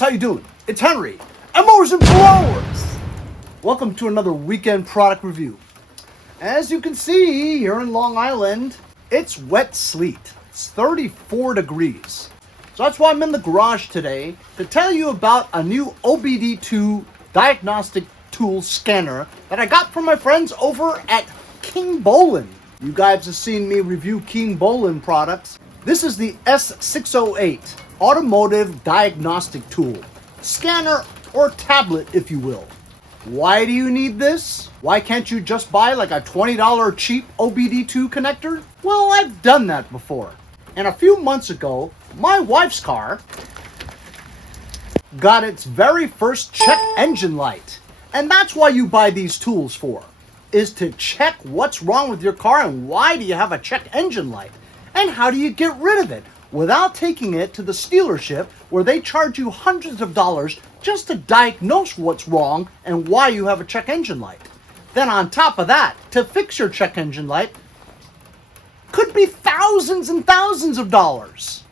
guys, how you doing? It's Henry and Mowers and Mowers. Welcome to another weekend product review. As you can see here in Long Island, it's wet sleet. It's 34 degrees. So that's why I'm in the garage today to tell you about a new OBD2 diagnostic tool scanner that I got from my friends over at Kingbolen. You guys have seen me review Kingbolen products. This is the S608 automotive diagnostic tool. Scanner or tablet, if you will. Why do you need this? Why can't you just buy like a $20 cheap OBD2 connector? Well, I've done that before. And a few months ago, my wife's car got its very first check engine light. And that's why you buy these tools for, is to check what's wrong with your car and why do you have a check engine light? And how do you get rid of it without taking it to the dealership where they charge you hundreds of dollars just to diagnose what's wrong and why you have a check engine light. Then on top of that, to fix your check engine light could be thousands and thousands of dollars.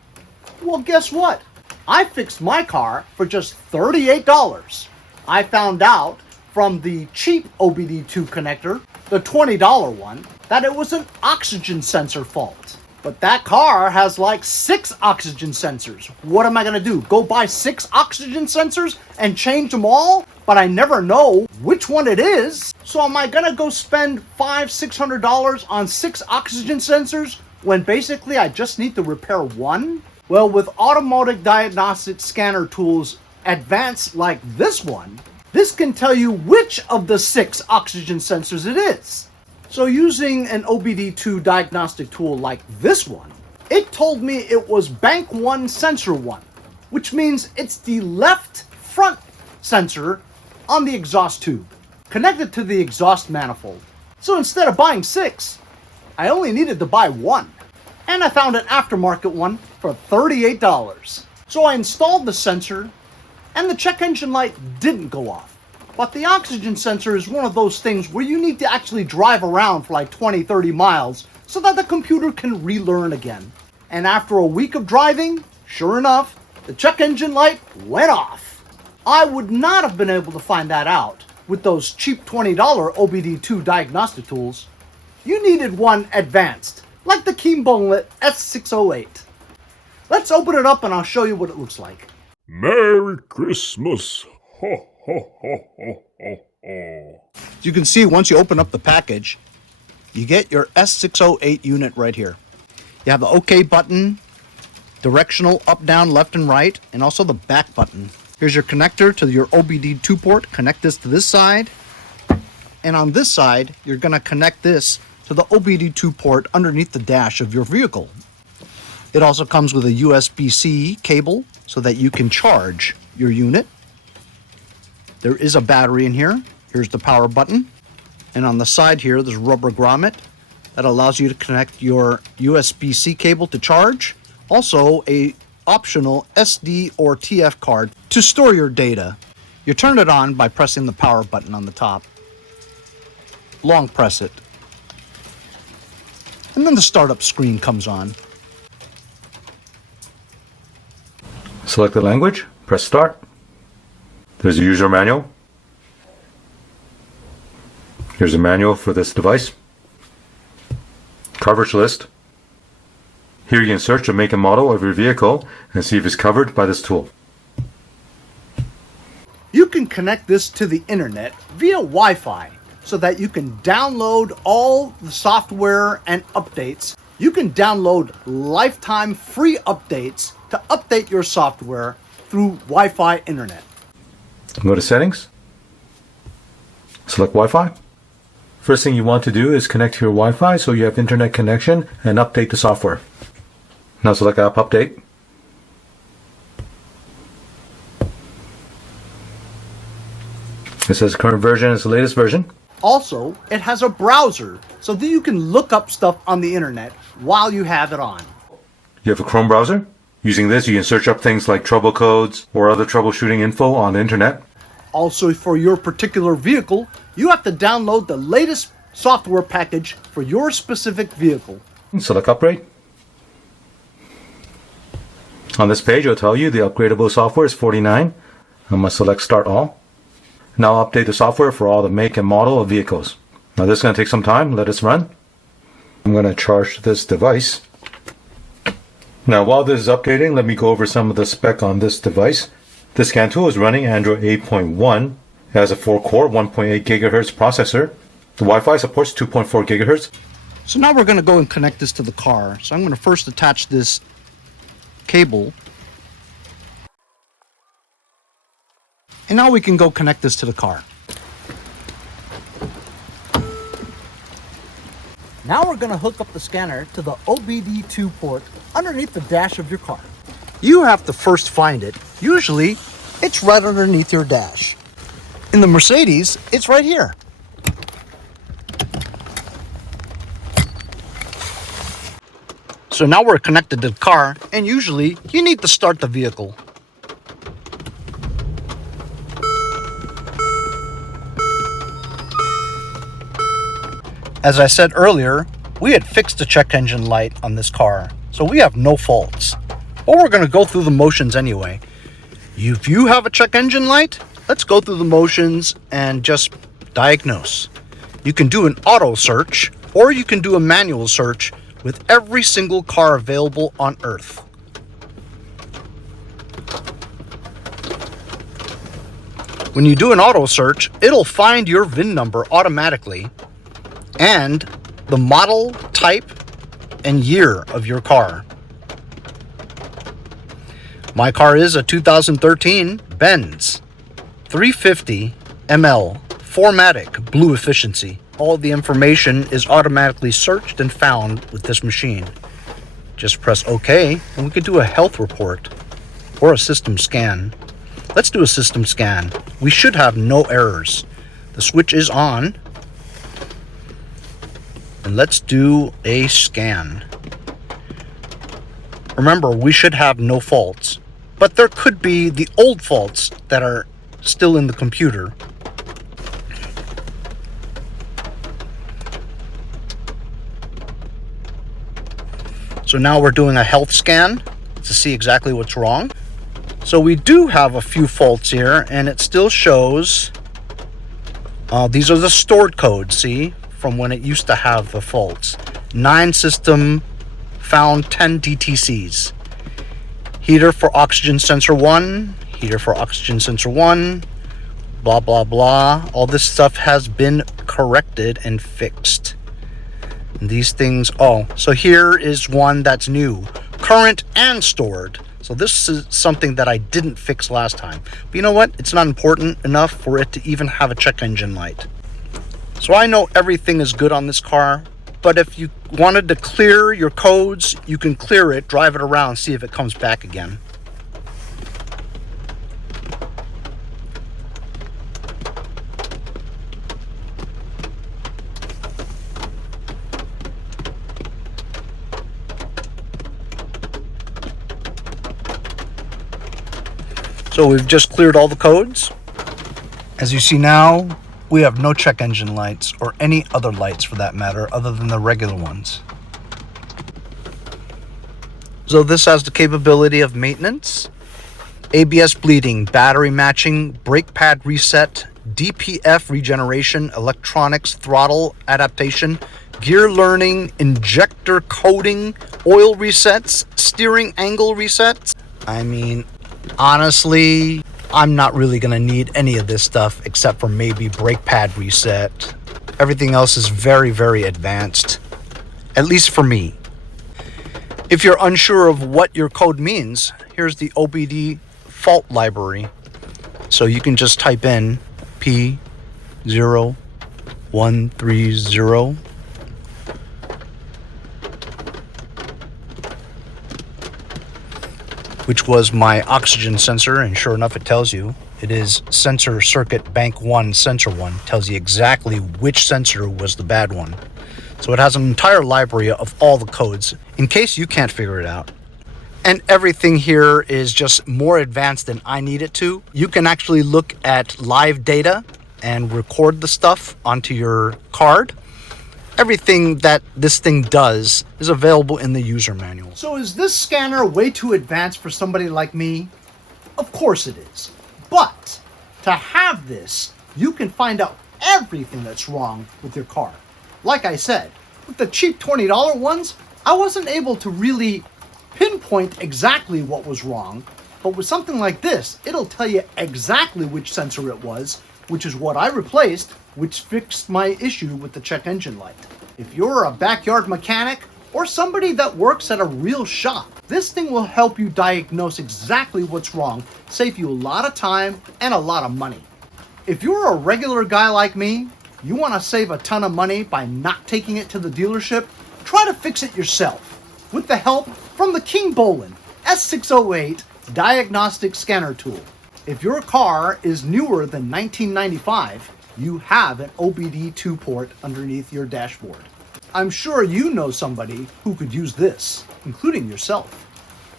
Well, guess what? I fixed my car for just $38. I found out from the cheap OBD2 connector, the $20 one, that it was an oxygen sensor fault. But that car has like 6 oxygen sensors. What am I gonna do? Go buy 6 oxygen sensors and change them all? But I never know which one it is. So am I gonna go spend $500-600 on 6 oxygen sensors when basically I just need to repair one? Well, with automotive diagnostic scanner tools advanced like this one, this can tell you which of the 6 oxygen sensors it is. So using an OBD2 diagnostic tool like this one, it told me it was bank 1 sensor 1, which means it's the left front sensor on the exhaust tube, connected to the exhaust manifold. So instead of buying 6, I only needed to buy 1. And I found an aftermarket one for $38. So I installed the sensor and the check engine light didn't go off. But the oxygen sensor is one of those things where you need to actually drive around for like 20-30 miles so that the computer can relearn again. And after a week of driving, sure enough, the check engine light went off. I would not have been able to find that out with those cheap $20 OBD2 diagnostic tools. You needed one advanced, like the Kingbolen S608. Let's open it up and I'll show you what it looks like. Merry Christmas! Ho, ho, ho, ho, ho, ho. As you can see, once you open up the package, you get your S608 unit right here. You have the OK button, directional up, down, left, and right, and also the back button. Here's your connector to your OBD2 port. Connect this to this side. And on this side, you're going to connect this to the OBD2 port underneath the dash of your vehicle. It also comes with a USB-C cable so that you can charge your unit. There is a battery in here. Here's the power button. And on the side here, there's a rubber grommet that allows you to connect your USB-C cable to charge. Also, a optional SD or TF card to store your data. You turn it on by pressing the power button on the top. Long press it. And then the startup screen comes on. Select the language, press start. There's a user manual. Here's a manual for this device. Coverage list. Here you can search the make and model of your vehicle and see if it's covered by this tool. You can connect this to the internet via Wi-Fi so that you can download all the software and updates. You can download lifetime free updates to update your software through Wi-Fi internet. Go to settings. Select Wi-Fi. First thing you want to do is connect to your Wi-Fi so you have internet connection and update the software. Now select App Update. It says current version is the latest version. Also, it has a browser so that you can look up stuff on the internet while you have it on. You have a Chrome browser. Using this, you can search up things like trouble codes or other troubleshooting info on the internet. Also, for your particular vehicle, you have to download the latest software package for your specific vehicle. Select Upgrade. On this page, it'll tell you the upgradable software is 49. I'm going to select Start All. Now I'll update the software for all the make and model of vehicles. Now this is going to take some time. Let us run. I'm going to charge this device. Now while this is updating, let me go over some of the spec on this device. This scan tool is running Android 8.1. It has a 4-core, 1.8 gigahertz processor. The Wi-Fi supports 2.4 gigahertz. So now we're going to go and connect this to the car. So I'm going to first attach this cable. And now we can go connect this to the car. Now we're going to hook up the scanner to the OBD2 port underneath the dash of your car. You have to first find it. Usually, it's right underneath your dash. In the Mercedes, it's right here. So now we're connected to the car, and usually you need to start the vehicle. As I said earlier, we had fixed the check engine light on this car, so we have no faults. But we're going to go through the motions anyway. If you have a check engine light, let's go through the motions and just diagnose. You can do an auto search, or you can do a manual search with every single car available on Earth. When you do an auto search, it'll find your VIN number automatically and the model, type, and year of your car. My car is a 2013 Benz 350 ML 4MATIC Blue Efficiency. All the information is automatically searched and found with this machine. Just press OK and we could do a health report or a system scan. Let's do a system scan. We should have no errors. The switch is on. And let's do a scan. Remember, we should have no faults, but there could be the old faults that are still in the computer. So now we're doing a health scan to see exactly what's wrong. So we do have a few faults here, and it still shows these are the stored codes, see, from when it used to have the faults. 9 system found 10 DTCs. Heater for oxygen sensor 1, heater for oxygen sensor 1, blah blah blah. All this stuff has been corrected and fixed. And these things, so here is one that's new, current and stored. So this is something that I didn't fix last time. But you know what? It's not important enough for it to even have a check engine light. So I know everything is good on this car, but if you wanted to clear your codes, you can clear it, drive it around, see if it comes back again. So we've just cleared all the codes. As you see now, we have no check engine lights or any other lights for that matter other than the regular ones. So this has the capability of maintenance, ABS bleeding, battery matching, brake pad reset, DPF regeneration, electronics throttle adaptation, gear learning, injector coding, oil resets, steering angle resets. I mean, honestly, I'm not really going to need any of this stuff except for maybe brake pad reset. Everything else is very, very advanced, at least for me. If you're unsure of what your code means, here's the OBD fault library. So you can just type in P0130, which was my oxygen sensor, and sure enough it tells you it is sensor circuit bank 1 sensor 1. Tells you exactly which sensor was the bad one. So it has an entire library of all the codes in case you can't figure it out. And everything here is just more advanced than I need it to. You can actually look at live data and record the stuff onto your card. everything that this thing does is available in the user manual. So is this scanner way too advanced for somebody like me? Of course it is. But to have this, you can find out everything that's wrong with your car. Like I said, with the cheap $20 ones, I wasn't able to really pinpoint exactly what was wrong, but with something like this, it'll tell you exactly which sensor it was, which is what I replaced, which fixed my issue with the check engine light. If you're a backyard mechanic or somebody that works at a real shop, this thing will help you diagnose exactly what's wrong, save you a lot of time and a lot of money. If you're a regular guy like me, you want to save a ton of money by not taking it to the dealership, try to fix it yourself with the help from the Kingbolen S608 Diagnostic Scanner Tool. If your car is newer than 1995, you have an OBD2 port underneath your dashboard. I'm sure you know somebody who could use this, including yourself.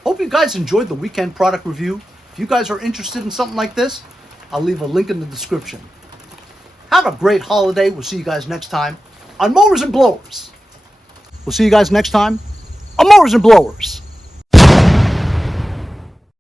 Hope you guys enjoyed the weekend product review. If you guys are interested in something like this, I'll leave a link in the description. Have a great holiday. We'll see you guys next time on Mowers and Blowers. We'll see you guys next time on Mowers and Blowers.